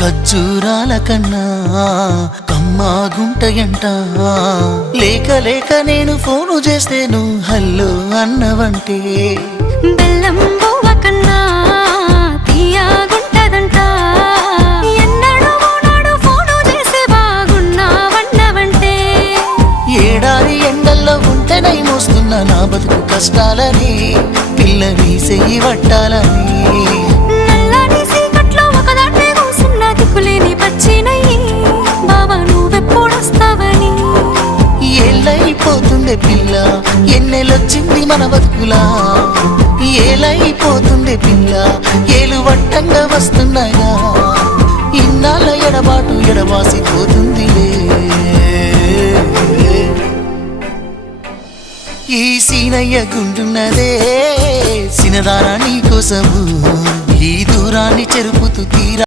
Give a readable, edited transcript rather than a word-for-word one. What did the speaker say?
ఖర్జూరాల కన్నా కమ్మాగుంటయంట. లేక లేక నేను ఫోను చేస్తే నువ్వు హల్లో అన్నవంటే బెల్లం బువ్వ కన్నా తీయగుంటదంట. ఎన్నడూ నాడు ఫోను చేసే బాగున్నావన్నవంటే ఏడాది ఎండల్లో ఉంటేనై మోస్తున్నా నా బతుకు కష్టాలని పిల్లని చెయ్యి పట్టాలని. నల్లని సీకట్లో ఒకదాన్నే కూసున్న దిక్కులేని పచ్చినయ్యి బావా నువ్వెప్పుడొస్తావని. ఏళ్ళైపోతుండే పిల్ల ఎన్నెలొచ్చింది మన బతుకులా. ఏలైపోతుండే పిల్ల ఏలు వట్టంగా వస్తున్నాయా. ఇన్నాళ్ళ ఎడబాటు ఎడవాసిపోతుందిలే. ఈ సీనయ్య గుండున్నదే సినదారా నీ కోసము ఈ దూరాన్ని చెరుపుతూ తీరా